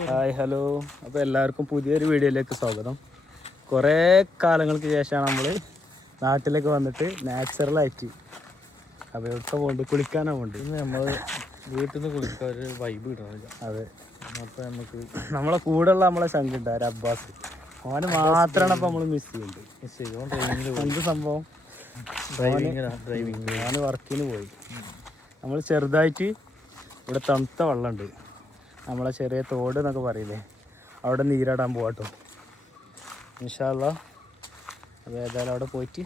Hi hello. അപ്പോൾ എല്ലാവർക്കും പുതിയൊരു വീഡിയോയിലേക്ക് സ്വാഗതം. കുറേ കാലങ്ങൾക്ക് ശേഷമാണ് നമ്മൾ നാട്ടിലേക്ക് വന്നിട്ട് നാച്ചുറലായിട്ട് അപ്പോൾ അവിടെ പോകണ്ട് കുളിക്കാനാണ് പോകണ്ട് നമ്മൾ നമ്മൾ വീട്ടിൽ നിന്ന് കുളിക്കാൻ ഒരു വൈബ് കിട്ടണില്ല. അതെ. അപ്പോൾ നമുക്ക് നമ്മളെ ഉള്ള നമ്മളെ ശങ്കുണ്ട് ആര് അബ്ബാസ്. അവന് മാത്രമാണ് അപ്പോൾ നമ്മൾ മിസ് ചെയ്യുന്നത്. മിസ് ചെയ്തു. എന്ത് സംഭവം? ഡ്രൈവിംഗ് ഞാൻ വർക്കിന് പോയി. നമ്മൾ ചെറുതായിട്ട് ഇവിടെ തണുത്ത വെള്ളമുണ്ട്. നമ്മളെ ചെറിയ തോട് എന്നൊക്കെ പറയില്ലേ? അവിടെ നീരാടാൻ പോവാട്ടോ ഇൻഷാല്ല അപ്പോൾ ഏതായാലും അവിടെ പോയിട്ട്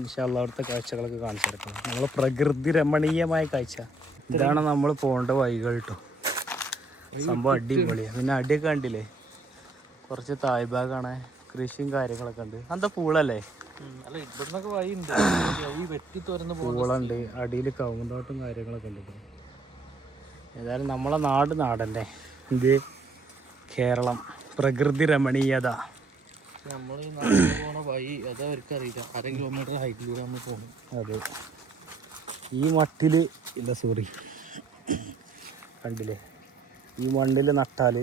ഇൻഷാല്ല അവിടുത്തെ കാഴ്ചകളൊക്കെ കാണിച്ചു തരട്ടോ നമ്മൾ പ്രകൃതി രമണീയമായ കാഴ്ച. ഇതാണ് നമ്മൾ പോകേണ്ട വഴികൾ കേട്ടോ സംഭവം അടിപൊളിയാണ് പിന്നെ അടിയൊക്കെ കണ്ടില്ലേ? കുറച്ച് തായ്ഭാഗാണ് കൃഷിയും കാര്യങ്ങളൊക്കെ ഉണ്ട്. അന്താ പൂളല്ലേ? പൂളുണ്ട്. അടിയിൽ കൗണ്ടോട്ടും കാര്യങ്ങളൊക്കെ ഉണ്ട് ഏതായാലും നമ്മളെ നാട് നാടല്ലേ? ഇത് കേരളം. പ്രകൃതി രമണീയത. നമ്മൾ നാട്ടിൽ പോണ വഴി അത് അവർക്ക് അറിയില്ല. അര കിലോമീറ്റർ ഹൈറ്റിലൂടെ നമ്മൾ പോകും അതെ. ഈ മട്ടിൽ ഇല്ല സോറി കണ്ടില്ലേ? ഈ മണ്ണിൽ നട്ടാൽ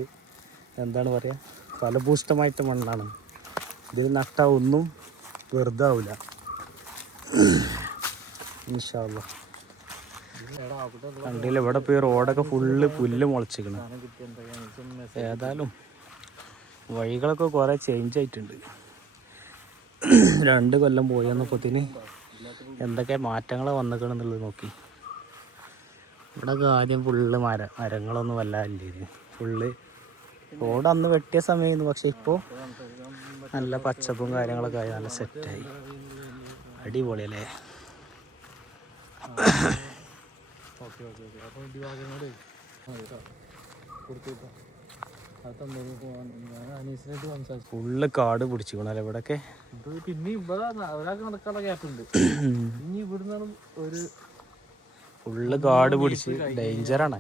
എന്താണ് പറയുക ഫലഭൂഷ്ടമായിട്ട് മണ്ണാണ്. ഇതിൽ നട്ടാൽ ഒന്നും വെറുതെ ആവില്ല ഇൻഷാല്ല കണ്ടില്ല ഇവിടെ പോയി റോഡൊക്കെ ഫുള്ള് പുല്ല് മുളച്ചിക്കണം. ഏതായാലും വഴികളൊക്കെ കുറേ ചേഞ്ച് ആയിട്ടുണ്ട്. രണ്ട് കൊല്ലം പോയി വന്നപ്പോത്തിന് എന്തൊക്കെ മാറ്റങ്ങൾ വന്നിക്കണെന്നുള്ളത് നോക്കി. ഇവിടെ ആദ്യം ഫുള്ള് മര മരങ്ങളൊന്നും വല്ലാതില്ലായിരുന്നു ഫുള്ള് റോഡ് അന്ന് വെട്ടിയ സമയമായിരുന്നു പക്ഷെ ഇപ്പോൾ നല്ല പച്ചപ്പും കാര്യങ്ങളൊക്കെ ആയി നല്ല സെറ്റായി അടിപൊളിയല്ലേ? Okay okay okay. അപ്പോൾ ദിവാകരനോട് കൊടുത്തു ഫുള്ള് കാട് പിടിച്ചിക്കണല്ലേ ഇവിടെ ഒക്കെ പിന്നെ ഇവിടെ ഒരാൾക്ക് നടക്കാനുള്ള ഗ്യാപ്പ് ഉണ്ട്. ഇനി ഇവിടുന്നാണ് ഒരു ഫുള്ള് കാട് പിടിച്ച് ഡേഞ്ചറാണ്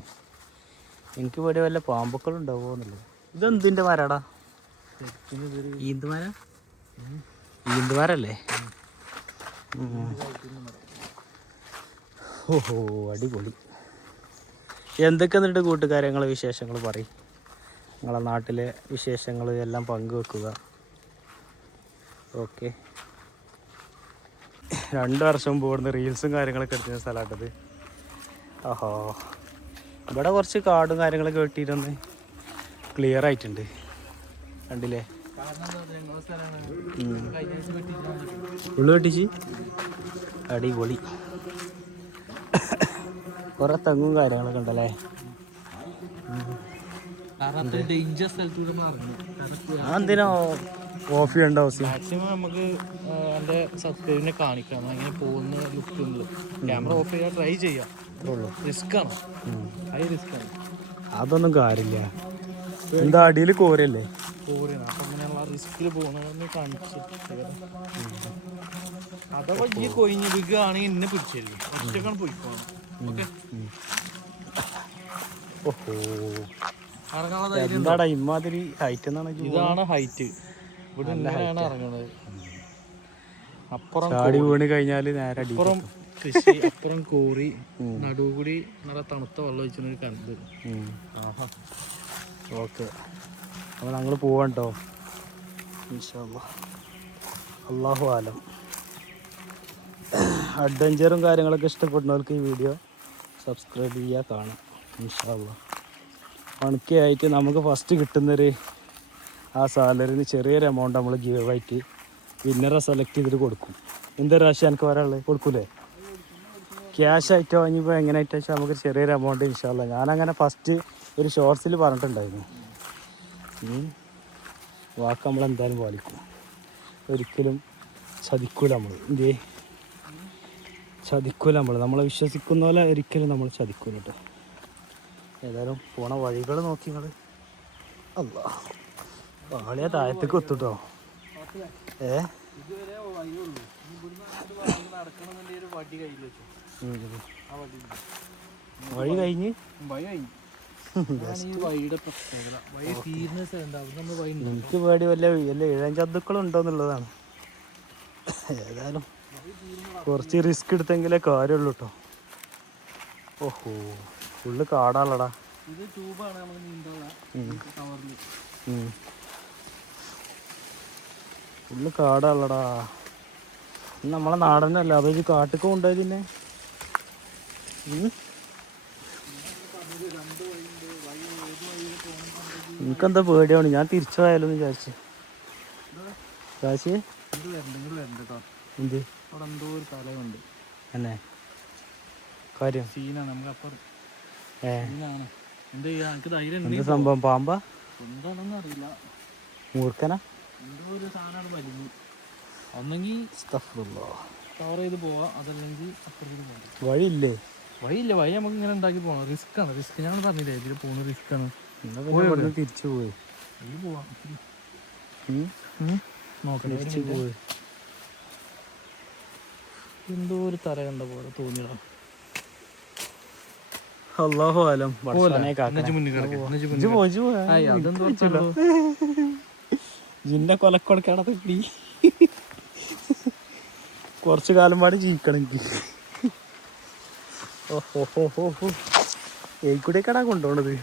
എനിക്ക് ഇവിടെ വല്ല പാമ്പൊക്കെ ഉണ്ടാവുമോ എന്നുള്ളത്. ഇതെന്തിന്റെ മരാടാ? ഈന്തുമര? ഈന്തുമരല്ലേ ഓഹോ അടിപൊളി. എന്തൊക്കെ എന്നിട്ട് വിശേഷങ്ങൾ പറയും. നിങ്ങളെ നാട്ടിലെ വിശേഷങ്ങൾ എല്ലാം പങ്കുവെക്കുക. ഓക്കെ. രണ്ട് വർഷം മുമ്പ് ഇവിടുന്ന് റീൽസും കാര്യങ്ങളൊക്കെ എടുത്തിരുന്ന സ്ഥലമാട്ടത്. ഓഹോ ഇവിടെ കുറച്ച് കാടും കാര്യങ്ങളൊക്കെ വെട്ടിയിട്ടൊന്ന് ക്ലിയർ ആയിട്ടുണ്ട്. കണ്ടില്ലേ? ഉള്ളു വെട്ടിച്ച്. അടിപൊളി. കുറെ തെങ്ങും കാര്യങ്ങളൊക്കെ ഉണ്ടല്ലേ? എന്തിനാ ഓഫ് ചെയ്യേണ്ട ആവശ്യം? മാക്സിമം നമുക്ക് എന്റെ സബ്സ്ക്രൈബിനെ കാണിക്കാം അങ്ങനെ പോകുന്ന ലുക്ക് ഉണ്ട് ക്യാമറ ഓഫ് ചെയ്യാൻ ട്രൈ ചെയ്യാം. റിസ്ക് ആണ്? ഹൈ റിസ്ക് ആണ്. അതൊന്നും കാര്യമില്ല. എന്താ അടിയിൽ കോരല്ലേ കോരിയാണ്. അപ്പം അങ്ങനെയുള്ള റിസ്കിൽ പോകുന്നതെന്ന് കാണിച്ച് അഥവാ ഈ കൊയിഞ്ഞ് വിൽക്കുകയാണെങ്കിൽ എന്നെ പിടിച്ചല്ലേ ഒറ്റക്കാണ് പോയിക്കോണം. ഓക്കെ? എന്താടാ ഇമാതിരി ഹൈറ്റ് എന്നാണ് ഇതാണ് ഹൈറ്റ് ഇവിടെ ഇങ്ങനെയാണ് ഇറങ്ങുന്നത് അപ്പുറം ചാടി വീണ് കഴിഞ്ഞാൽ നേരെ അപ്പുറം കൃഷി അപ്പുറം കോറി നടുകൂടി നല്ല തണുത്ത വെള്ളം ഒഴിച്ചൊരു കണ്ട്. ആഹാ. ഓക്കെ. അപ്പോൾ ഞങ്ങൾ പോവാണ്ടോ കേട്ടോ അള്ളാഹു ആലം. അഡ്വഞ്ചറും കാര്യങ്ങളൊക്കെ ഇഷ്ടപ്പെടുന്നവർക്ക് ഈ വീഡിയോ സബ്സ്ക്രൈബ് ചെയ്യുക കാണാം. ഇൻഷാല്ല ആയിട്ട് നമുക്ക് ഫസ്റ്റ് കിട്ടുന്നൊരു ആ സാലറിന് ചെറിയൊരു എമൗണ്ട് നമ്മൾ ഗീവ് ആയിട്ട് വിന്നറെ സെലക്ട് ചെയ്തിട്ട് കൊടുക്കും. എന്താ രാശി എനിക്ക് വരാനുള്ളത് കൊടുക്കൂലേ? ക്യാഷ് ആയിട്ടോ ഇനിയിപ്പോൾ എങ്ങനെ ആയിട്ടോ വെച്ചാൽ നമുക്ക് ചെറിയൊരു എമൗണ്ട് ഇൻഷാല്ല ഞാനങ്ങനെ ഫസ്റ്റ് ഒരു ഷോർട്സിൽ പറഞ്ഞിട്ടുണ്ടായിരുന്നു. വാക്ക് നമ്മൾ എന്തായാലും പാലിക്കും. ഒരിക്കലും ചതിക്കൂല നമ്മൾ എന്തേ ചതിക്കൂല നമ്മൾ നമ്മളെ വിശ്വസിക്കുന്ന പോലെ ഒരിക്കലും നമ്മൾ ചതിക്കൂല കേട്ടോ ഏതായാലും പോണ വഴികൾ നോക്കി നിങ്ങൾ അല്ല വാളിയ താഴത്തേക്ക് ഒത്തുട്ടോ. ഏ? വഴി കഴിഞ്ഞ്? എനിക്ക് പേടി വല്ല വല്ല ഇഴഞ്ചന്തുക്കളും ഉണ്ടോ എന്നുള്ളതാണ്. ഏതായാലും കുറച്ച് റിസ്ക് എടുത്തെങ്കിലേ കാര്യമുള്ളൂ കേട്ടോ ഓഹോ ഫുള്ള് കാടാണല്ലടാ. ഇത് ട്യൂബാണ് നമ്മൾ നീന്താനുള്ള കവറിൽ ഫുള്ള് കാടാണല്ലടാ. നമ്മളെ നാടനല്ല അതൊരു കാട്ടിക്ക് കൊണ്ടുപോയി പിന്നെ. എനിക്കെന്താ പേടിയാണ്? ഞാൻ തിരിച്ചു പോയാലോന്ന് വിചാരിച്ചു. എന്ത്? അവിടെ എന്തോ ഒരു തലയുണ്ട്. അല്ലേ കാര്യം? സീനാണ് നമുക്ക് അപ്പുറം. സീനാണ്. എന്താ ചെയ്യാ? എനിക്ക് ധൈര്യം എന്ത് സംഭവം? പാമ്പാ? എന്താണെന്ന് അറിയില്ല. മൂർക്കന എന്തോ ഒരു സാധനമാണ് വലിഞ്ഞു. ഒന്നെങ്കിൽ കവർ ചെയ്ത് പോവാം. അതല്ലെങ്കിൽ അപ്പുറത്തേക്ക് പോകാം വഴിയില്ലേ? വഴിയില്ല. വഴി നമുക്ക് ഇങ്ങനെ ഉണ്ടാക്കി പോകണം റിസ്ക് ആണ്. റിസ്ക് ഞാൻ പറഞ്ഞില്ലേ ഇതിൽ പോകുന്ന റിസ്ക് ആണ്. തിരിച്ചു പോയി. പോവാം. ഉം. എന്തോ ഒരു തല കണ്ട പോലെ തോന്നിയതാ അള്ളാഹു ആലം ജിന്നെ കൊലക്കൊടുക്കാണത് പിടി കുറച്ചു കാലം പാടി ജീവിക്കണം എനിക്ക്. ഓഹോ ഏക്കൂടെയൊക്കെടാ കൊണ്ടുപോണത്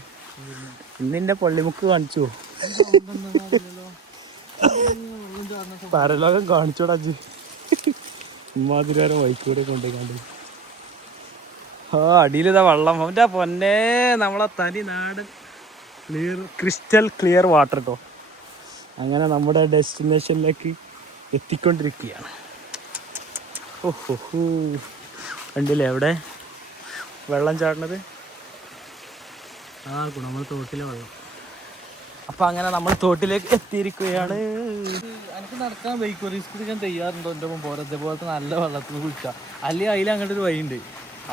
ഇന്ന് എന്റെ പള്ളിമുക്ക് കാണിച്ചോ. പരലോകം കാണിച്ചോടാ അജ് ഇമ്മാതിരി വരെ വൈക്കൂടെ കൊണ്ടുപോയിക്കാണ്ട്. ആ അടിയിലിതാ വെള്ളം. അവന്റെ പൊന്നെ നമ്മളെ തനി നാട് ക്ലിയർ ക്രിസ്റ്റൽ ക്ലിയർ വാട്ടർ കേട്ടോ അങ്ങനെ നമ്മുടെ ഡെസ്റ്റിനേഷനിലേക്ക് എത്തിക്കൊണ്ടിരിക്കുകയാണ്. ഓഹോ കണ്ടില്ലേ എവിടെ വെള്ളം ചാടുന്നത്? ആ ഗുണങ്ങൾ തോട്ടിലെ വെള്ളം. അപ്പം അങ്ങനെ നമ്മൾ തോട്ടിലേക്ക് എത്തിയിരിക്കുകയാണ്. എനിക്ക് നടക്കാൻ ബൈക്ക് റിസ്ക് എടുക്കാൻ തയ്യാറുണ്ടോ എന്റെ ഒപ്പം പോരാ ഇതേപോലത്തെ നല്ല വെള്ളത്തിൽ കുളിച്ചാ. അല്ലെങ്കിൽ അതിൽ അങ്ങോട്ട് ഒരു വഴിയുണ്ട്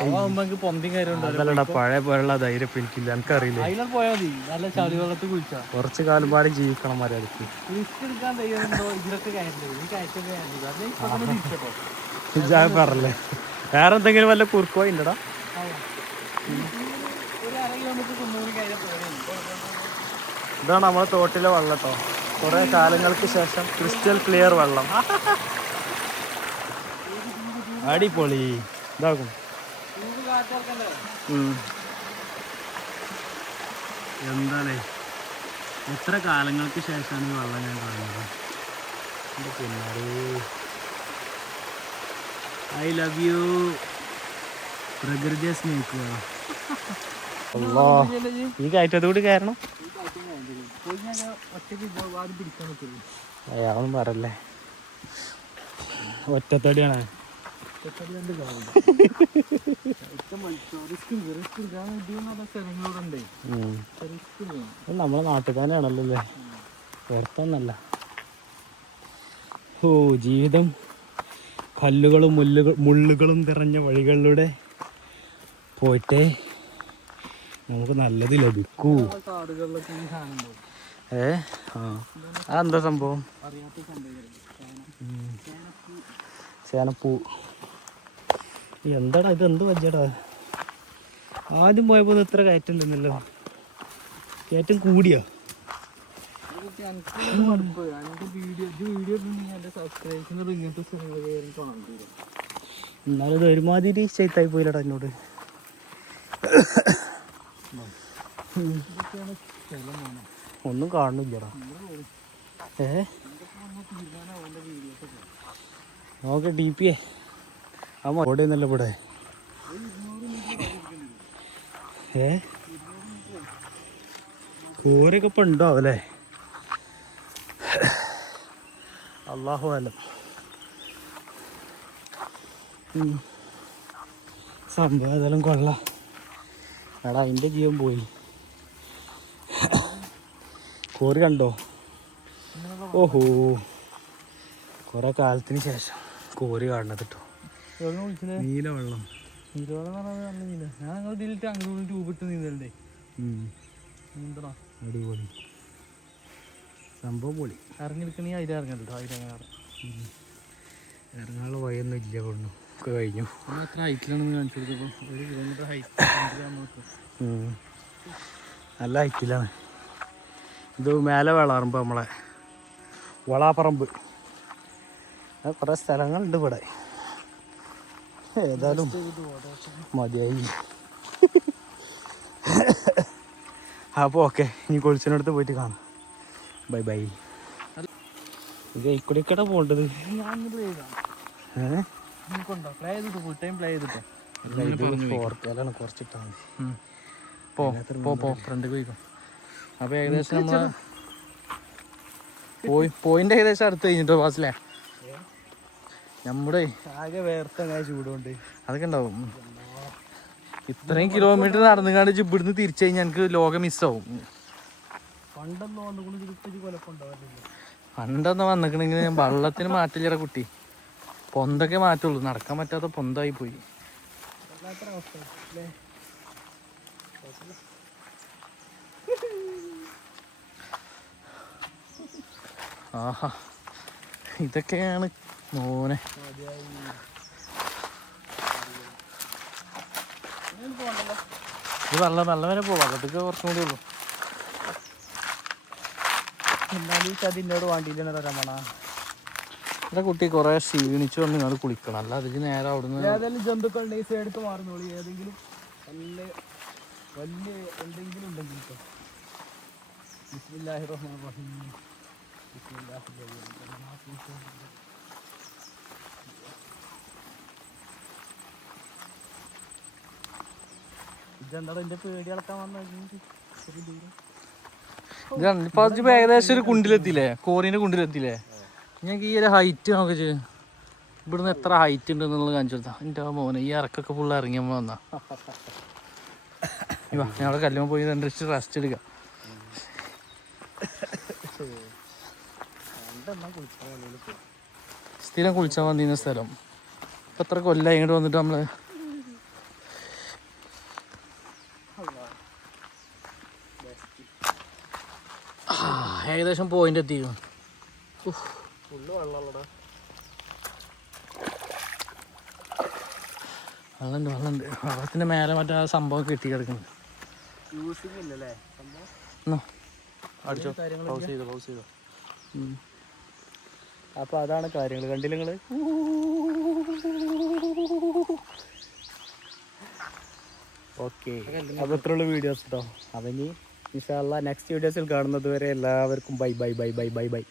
അതാവുമ്പോ എനിക്ക് പൊന്തിയും കാര്യം പഴയ പോലുള്ള ധൈര്യം എനിക്കില്ല. എനിക്കറിയില്ല? അതിലാണ് പോയാൽ മതി. നല്ല ചളി വെള്ളത്തിൽ കുളിച്ചാ. കുറച്ച് കാലം പാടി ജീവിക്കണം മര്യാദയ്ക്ക് റിസ്ക് എടുക്കാൻ തയ്യാറുണ്ടോ? ഇതിലൊക്കെ കയറ്റൊക്കെ വേറെ എന്തെങ്കിലും വല്ല കുറുക്കോ ഉണ്ടടാ ഒരു അര കിലോമീറ്റർ കുന്നൂറ് കയറി പോയാൽ ഇതാണ് നമ്മളെ തോട്ടിലെ വെള്ളം കേട്ടോ കുറെ കാലങ്ങൾക്ക് ശേഷം ക്രിസ്റ്റൽ ക്ലിയർ വെള്ളം. അടിപൊളി. ഇതാക്കും. എന്താണേ? എത്ര കാലങ്ങൾക്ക് ശേഷമാണ് ഈ വെള്ളം ഞാൻ കാണുന്നത്? എന്റെ പിന്നാരേ ഐ ലവ് യു പ്രകൃതിയെ സ്നേഹിക്കുക. ഈ കയറ്റത്തോട് കയറണം. അയാളൊന്നും പറയല്ലേ? ഒറ്റത്തടിയാണ്. നമ്മളെ നാട്ടുകാരാണല്ലോ അല്ലേ? പുറത്തൊന്നല്ല ഓ ജീവിതം കല്ലുകളും മുല്ലുകൾ മുള്ളുകളും നിറഞ്ഞ വഴികളിലൂടെ പോയിട്ടേ നമുക്ക് നല്ലത് ലഭിക്കൂ. കാടുകളിലൊക്കെ ഏ? ആ. അതെന്താ സംഭവം? സേനപ്പൂ എന്താടാ ഇത്? എന്ത് വജ്ജടാ? ആദ്യം പോയപ്പോൾ ഇത് ഇത്ര കയറ്റം ഉണ്ടെന്നല്ലോ കയറ്റം കൂടിയോ. എന്നാലും ഇത് ഒരുമാതിരി ചേത്തായി പോയില്ലടാ എന്നോട്. ഇതൊക്കെയാണ് സ്ഥലം വേണം ഒന്നും കാണുന്നില്ലടാ. ഏ? നോക്ക് ഡി പി എ ആ നല്ല ഇവിടെ? ഏ? കോരൊക്കെ ഇപ്പം ഉണ്ടോ അല്ലേ അള്ളാഹു അലം. സംഭവം ഏതായാലും കൊള്ളാം. എടാ അതിന്റെ ജീവൻ പോയി. കോറി കണ്ടോ? ഓഹോ. കുറെ കാലത്തിന് ശേഷം കോരി കാണുന്നത് കേട്ടോ നീല വെള്ളം അടിപൊളി. സംഭവം പൊളി. ഇറങ്ങിയിരിക്കണേ അതിൽ ഇറങ്ങണ്ടോ അതിലിറങ്ങാറ് ഇറങ്ങാനുള്ള വഴിയൊന്നും ഇല്ല കൊണ്ടു ഒക്കെ കഴിഞ്ഞു. നമ്മൾ എത്ര ഹൈറ്റിലാണെന്ന് കാണിച്ചു കൊടുത്തപ്പോൾ ഒരു കിലോമീറ്റർ ഹൈറ്റ് ഉം. നല്ല ഹൈറ്റിലാണ് ഇത് മേലെ വളറുമ്പ് നമ്മളെ വളാപ്പറമ്പ്. കുറേ സ്ഥലങ്ങളുണ്ട് ഇവിടെ. ഏതായാലും മതിയായി. അപ്പോൾ ഓക്കെ ഇനി കൊളിച്ചിനടുത്ത് പോയിട്ട് കാണാം. Bye bye. ഇത് ഇക്കുടിക്കട പോകേണ്ടത് ഫോർക്കാലാണ് കുറച്ചിട്ടാൽ മതി. പോ ഫ്രണ്ട് പോയിക്കോ. അപ്പോൾ ഏകദേശം നമ്മൾ പോയി പോയിന്റ് ഏകദേശം അടുത്ത് കഴിഞ്ഞിട്ടോ ബാസിലെ നമ്മുടെ ആകെ ചൂടുകൊണ്ട് അതൊക്കെ ഉണ്ടാവും. ഇത്രയും കിലോമീറ്റർ നടന്നു കാണിച്ച് ഇവിടുന്ന് തിരിച്ചു കഴിഞ്ഞാൽ എനിക്ക് ലോകം മിസ്സാവും പണ്ടൊന്നും വന്നിക്കണെങ്കിൽ വള്ളത്തിന് മാറ്റില്ലട കുട്ടി. പൊന്തൊക്കെ മാറ്റുള്ളൂ. നടക്കാൻ പറ്റാത്ത പൊന്തായി പോയി വല്ലാത്തൊരവസ്ഥ അല്ലേ ആഹാ. ഇതൊക്കെയാണ് മോനെ. ഇത് വെള്ളം വെള്ളം വരെ പോവാം. അതൊക്കെ കുറച്ചും കൂടി ഉള്ളൂ. എന്നാലും എന്നോട് വേണ്ടിയില്ല രമണ എന്റെ കുട്ടി കുറേ ക്ഷീണിച്ചു വന്ന് നിങ്ങൾ കുളിക്കണം. അല്ല അതിന് നേരെ അവിടുന്ന് ഏതെങ്കിലും ജന്തുക്കളുടെ ഈ സൈഡത്ത് മാറുന്നോളി ഏതെങ്കിലും നല്ല വലിയ എന്തെങ്കിലും ഉണ്ടെങ്കിൽ ഏകദേശം ഒരു കുണ്ടിലെത്തിയില്ലേ? കോറിന്റെ കുണ്ടിലെത്തിയില്ലേ? ഞങ്ങൾക്ക് ഈ ഒരു ഹൈറ്റ് നമുക്ക് ഇവിടുന്ന് എത്ര ഹൈറ്റ് ഉണ്ട് എന്നുള്ളത് കാണിച്ചു കൊടുത്താ. എന്റെ മോനെ ഈ ഇറക്കൊക്കെ ഫുള്ള് ഇറങ്ങിയമ്മ വന്നാ. ഞങ്ങളെ കല്ലുമ്മ പോയി രണ്ട് റെസ്റ്റ് എടുക്കാം. സ്ഥിരം കുളിച്ചാൽ വന്നിരുന്ന സ്ഥലം. ഇപ്പൊ എത്ര കൊല്ല ഇങ്ങോട്ട് വന്നിട്ട് നമ്മൾ? ആ, ഏകദേശം പോയിന്റ് എത്തിയിരുന്നു വെള്ളം വെള്ളമുണ്ട് വെള്ളമുണ്ട് വെള്ളത്തിന്റെ മേലെ മറ്റേ ആ സംഭവം കെട്ടി കിടക്കുന്നു യൂസിങ് ഇല്ലല്ലേ? സംഭവം? അടിച്ചോ. പൗസ് ചെയ്തോ പൗസ് ചെയ്തോ. അപ്പൊ അതാണ് കാര്യങ്ങൾ. കണ്ടില്ല നിങ്ങൾ? ഓക്കെ. അപ്പൊ ഇത്രയുള്ള വീഡിയോസ് കേട്ടോ അവനി ഇനി ഇൻഷാല്ല നെക്സ്റ്റ് വീഡിയോസിൽ കാണുന്നത് വരെ എല്ലാവർക്കും bye bye bye bye bye bye